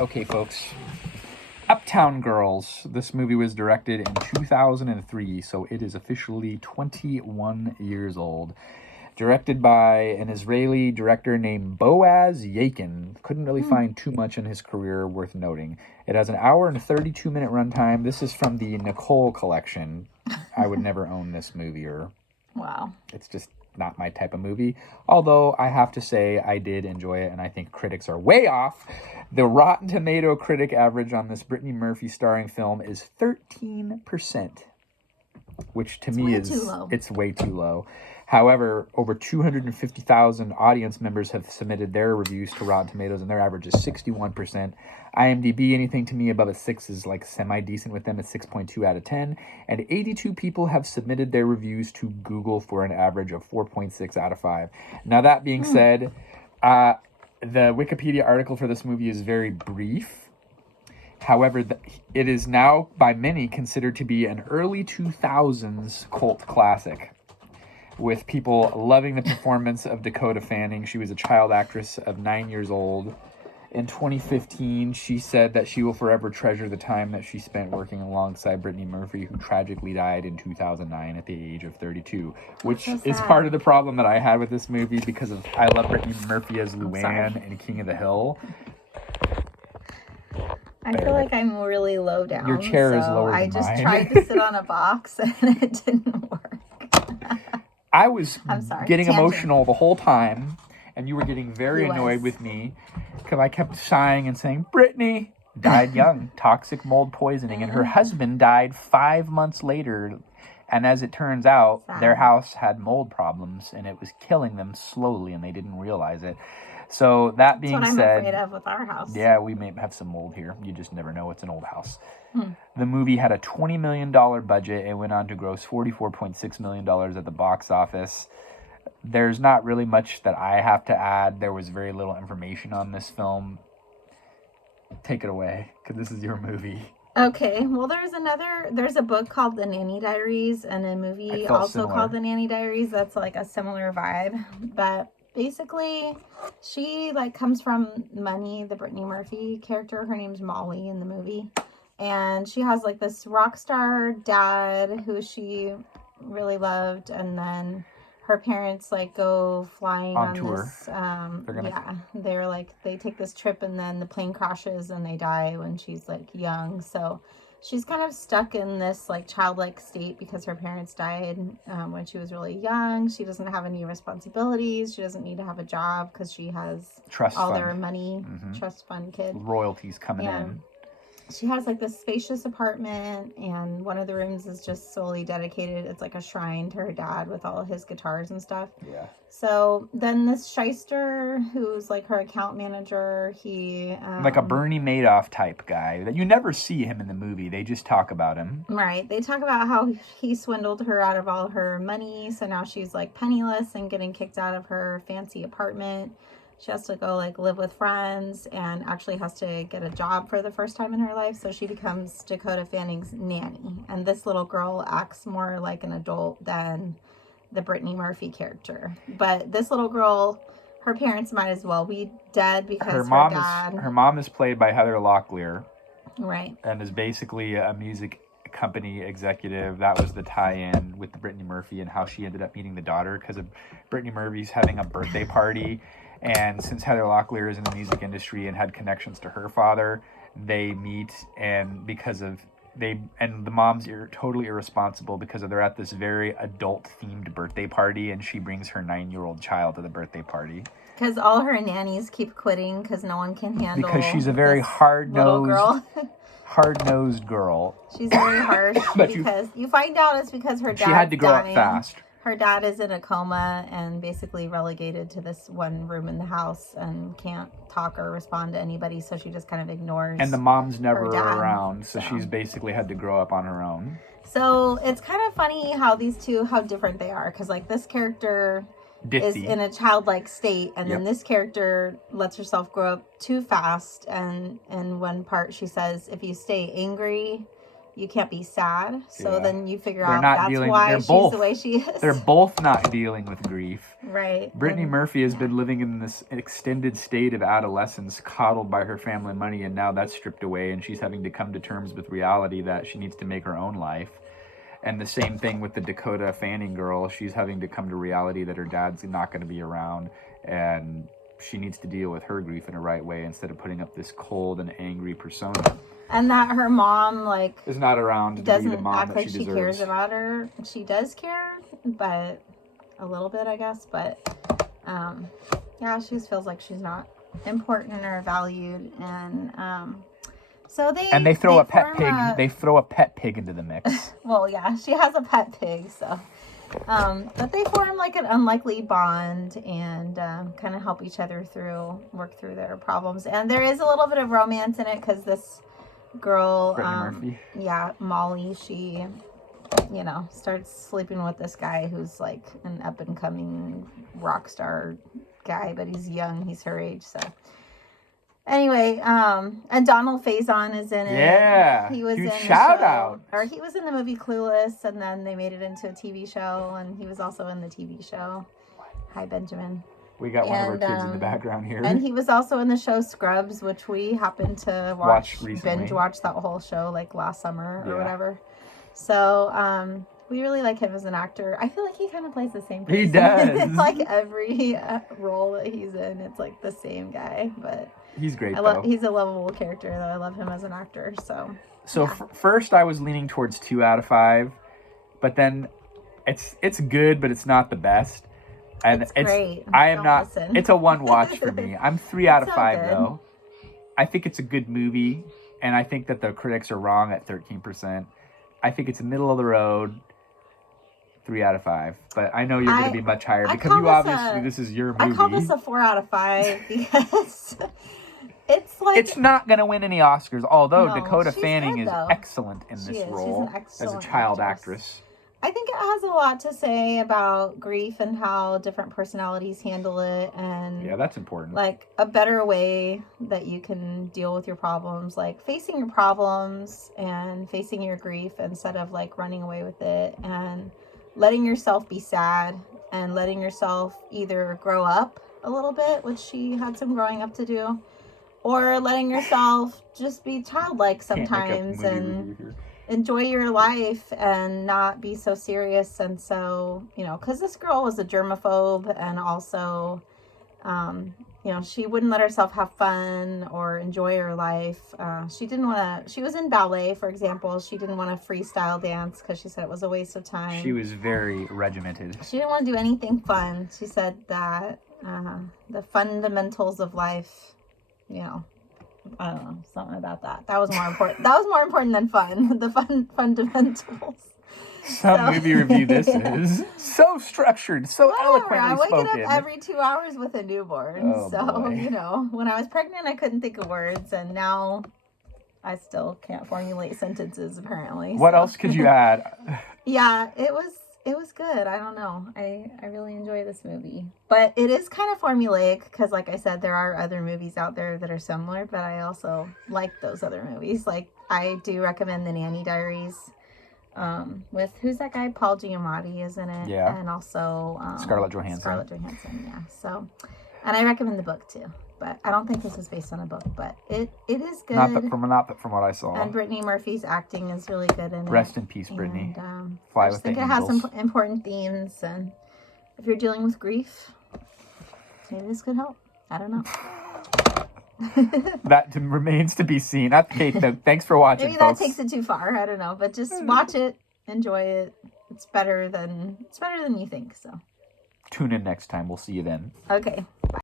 Okay, folks. Uptown Girls. This movie was directed in 2003, so it is officially 21 years old. Directed by an Israeli director named Boaz Yakin. Couldn't really find too much in his career worth noting. It has an hour and 32-minute runtime. This is from the Nicole collection. I would never own this movie, or Wow. it's just not my type of movie. Although I have to say I did enjoy it, and I think critics are way off. The Rotten Tomato critic average on this Brittany Murphy starring film is 13%, which to me is it's way too low. However, over 250,000 audience members have submitted their reviews to Rotten Tomatoes, and their average is 61%. IMDb, anything to me above a 6 is like semi-decent with them at 6.2 out of 10. And 82 people have submitted their reviews to Google for an average of 4.6 out of 5. Now, that being said, the Wikipedia article for this movie is very brief. However, it is now by many considered to be an early 2000s cult classic, with people loving the performance of Dakota Fanning. She was a child actress of 9 years old. In 2015, she said that she will forever treasure the time that she spent working alongside Brittany Murphy, who tragically died in 2009 at the age of 32, which is part of the problem that I had with this movie, because of I love Brittany Murphy as Luann in King of the Hill. I feel like I'm really low down. Your chair is lower than mine. I just tried to sit on a box and it didn't work. I was getting emotional the whole time, and you were getting very annoyed with me because I kept sighing and saying, Brittany died young, toxic mold poisoning, and her husband died 5 months later. And as it turns out, their house had mold problems, and it was killing them slowly, and they didn't realize it. So that being said, that's what I'm afraid of with our house. Yeah, we may have some mold here. You just never know. It's an old house. The movie had a $20 million budget. It went on to gross $44.6 million at the box office. There's not really much that I have to add. There was very little information on this film. Take it away, because this is your movie. Okay, well, there's a book called The Nanny Diaries, and a movie also called The Nanny Diaries that's like a similar vibe. But basically, she like comes from money, the Brittany Murphy character. Her name's Molly in the movie. And she has like this rock star dad who she really loved, and then her parents like go flying on tour. They're like, they take this trip and then the plane crashes and they die when she's like young. So she's kind of stuck in this like childlike state because her parents died when she was really young. She doesn't have any responsibilities. She doesn't need to have a job because she has their money. Trust fund kid. Royalties coming in. She has like this spacious apartment, and one of the rooms is just solely dedicated. It's like a shrine to her dad with all of his guitars and stuff. Yeah. So then this shyster, who's like her account manager, he like a Bernie Madoff type guy that you never see him in the movie. They just talk about him. Right. They talk about how he swindled her out of all her money, so now she's like penniless and getting kicked out of her fancy apartment. She has to go like live with friends, and actually has to get a job for the first time in her life. So she becomes Dakota Fanning's nanny. And this little girl acts more like an adult than the Brittany Murphy character. But this little girl, her parents might as well be dead because her mom is played by Heather Locklear. Right. And is basically a music company executive. That was the tie-in with the Brittany Murphy and how she ended up meeting the daughter, because of Brittany Murphy's having a birthday party. And since Heather Locklear is in the music industry and had connections to her father, they meet, and the mom's totally irresponsible because they're at this very adult-themed birthday party, and she brings her 9-year-old child to the birthday party. Because all her nannies keep quitting because no one can handle. Because she's a very hard-nosed girl. She's very harsh because you find out it's because her dad. She had to grow up fast. Her dad is in a coma and basically relegated to this one room in the house and can't talk or respond to anybody, so she just kind of ignores. And the mom's never around, so she's basically had to grow up on her own. So it's kind of funny how these two, how different they are, because like this character is in a childlike state, and then this character lets herself grow up too fast. And in one part she says, if you stay angry, you can't be sad. So then you figure They're out not that's dealing, why they're she's both, the way she is. They're both not dealing with grief. Right. Brittany Murphy has been living in this extended state of adolescence, coddled by her family money, and now that's stripped away, and she's having to come to terms with reality that she needs to make her own life. And the same thing with the Dakota Fanning girl. She's having to come to reality that her dad's not going to be around, and she needs to deal with her grief in a right way instead of putting up this cold and angry persona. And that her mom, like, is not around to be the mom act that like she she deserves. cares about her. She does care, but a little bit, I guess. But yeah, she just feels like she's not important or valued, and so they throw a pet pig. They throw a pet pig into the mix. Well, yeah, she has a pet pig, so. But they form like an unlikely bond and kind of help each other work through their problems. And there is a little bit of romance in it because this girl, Murphy. Yeah, Molly, she, starts sleeping with this guy who's like an up and coming rock star guy, but he's young, he's her age, so. Anyway, and Donald Faison is in it. Yeah, he was huge in shout out. Or he was in the movie Clueless, and then they made it into a TV show, and he was also in the TV show. Hi, Benjamin. We got one of our kids in the background here. And he was also in the show Scrubs, which we happened to binge watch that whole show like last summer or whatever. So, we really like him as an actor. I feel like he kind of plays the same person. He does. It's like every role that he's in, it's like the same guy, but he's great, though. He's a lovable character, though. I love him as an actor, so. First I was leaning towards 2 out of 5, but then it's good, but it's not the best. And it's great. Listen. It's a 1 watch for me. I'm 3 out of 5, good. though. I think it's a good movie, and I think that the critics are wrong at 13%. I think it's middle of the road. 3 out of 5, but I know you're going to be much higher because you obviously this is your movie. I call this a 4 out of 5 because it's like it's not going to win any Oscars. Although Dakota Fanning is though. Excellent in this role as a child actress. I think it has a lot to say about grief and how different personalities handle it, and yeah, that's important. Like a better way that you can deal with your problems, like facing your problems and facing your grief instead of like running away with it and letting yourself be sad and letting yourself either grow up a little bit, which she had some growing up to do, or letting yourself just be childlike sometimes and enjoy your life and not be so serious. And so, because this girl was a germaphobe and also, she wouldn't let herself have fun or enjoy her life. She was in ballet, for example. She didn't want to freestyle dance because she said it was a waste of time. She was very regimented. She didn't want to do anything fun. She said that the fundamentals of life, I don't know, something about that. That was more important. That was more important than fun. The fundamentals. Some movie review this is so structured, so eloquently I wake spoken. up every 2 hours with a newborn. Oh, so, boy. When I was pregnant, I couldn't think of words, and now I still can't formulate sentences, apparently. What else could you add? Yeah, it was good. I don't know. I really enjoy this movie. But it is kind of formulaic because, like I said, there are other movies out there that are similar, but I also like those other movies. Like, I do recommend The Nanny Diaries with, who's that guy? Paul Giamatti is in it. Yeah. And also Scarlett Johansson, yeah. So, and I recommend the book, too. But I don't think this is based on a book, but it is good. Not from what I saw. And Brittany Murphy's acting is really good in it. Rest in peace, Brittany. And, Fly with the angels. I think it has some important themes, and if you're dealing with grief, maybe this could help. I don't know. That remains to be seen. Okay, thanks for watching, maybe folks. That takes it too far. I don't know, but just watch it, enjoy it. It's better than you think. So tune in next time. We'll see you then. Okay.